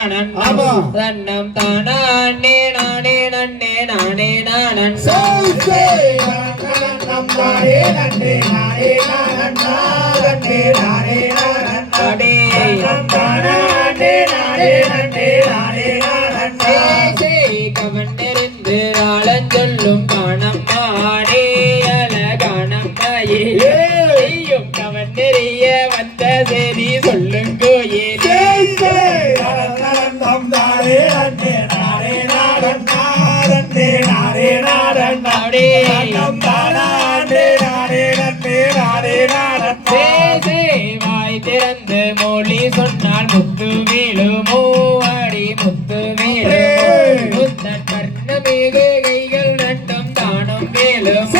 தன்னம் தானே நானே நன்னே நானே நானன் நம் தானே நன்னே நானே நானே நானே நானே தானே நானே நன்னே நானே நானே கவனிருந்து ஆளஞ்சொல்லும் காணம்மாடே அழகானம்மையே கவனெறிய வந்த செய்தி சொல்லும் கோயிலே வாய் திறந்து மொழி சொன்னால் முத்து வீழுமோ அடி முத்து வீழுமோ முத்தன் கர்ண மிகு கைகள் ரெண்டும் தானும் வீழும்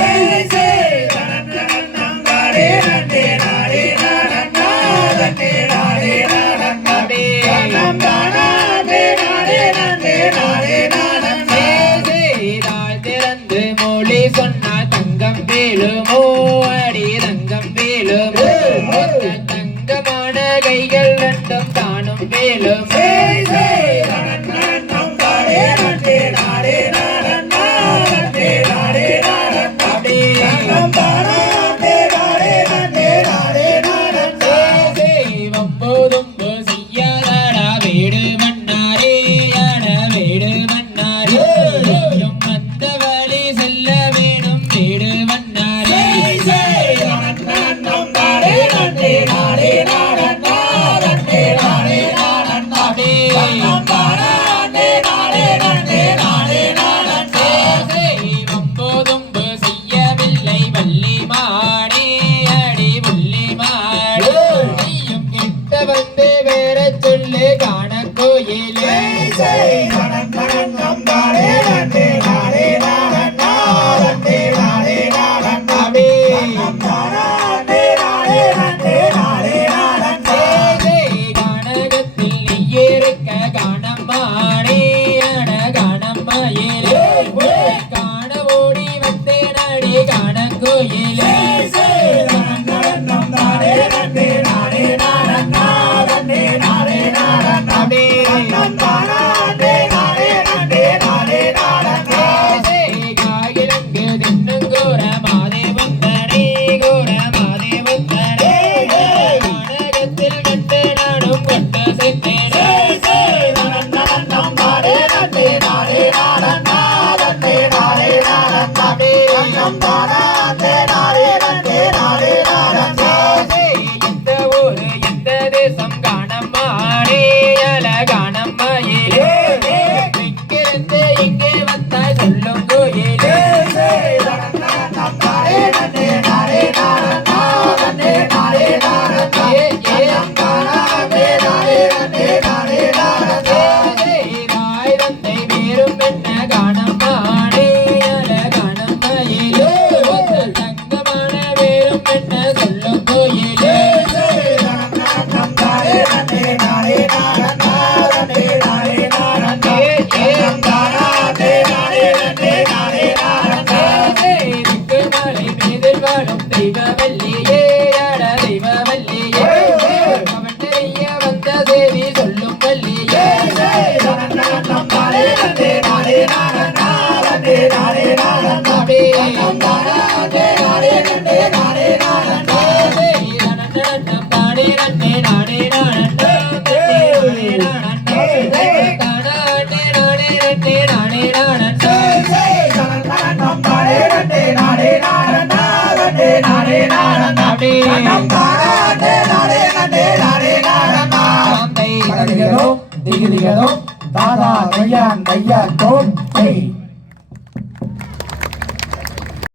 சொன்னால் தங்கம் வேலுமோ அடி தங்கம் வேலுமோ தங்கமான கைகள் ரெண்டும் தானும் வேலும் போதும் செய்யாதடா வேடு மன்னாரே அட வேடு மன்னாரே வந்த வழி செல்ல வேணும் வேடு மன்னாரே போதும்பு செய்யவில்லை வள்ளி மாடே அடி வள்ளி மாடு நீயும் கிட்ட வந்து வேற சொல்லு காண கோயிலே காண ஓடி வந்தேன் அடி காண கோயிலே காயிலங்கு தின்னும் கோர மாதே வந்தனே கோர மாதே வந்தனே கானகத்தில் கண்டு நானும் கொண்டு சென்றேனே இந்த ஊரு இந்த தேசம் காணம்மாடே அழகானம்மையிலே இங்கிருந்து இங்கே வந்தாய் சொல்லும் கோயிலே தெய்வவல்லியே அட தெய்வவல்லியே கவனறிய வந்த தேவி சொல்லும் வல்லியே தாதா தையான் தையா தோம்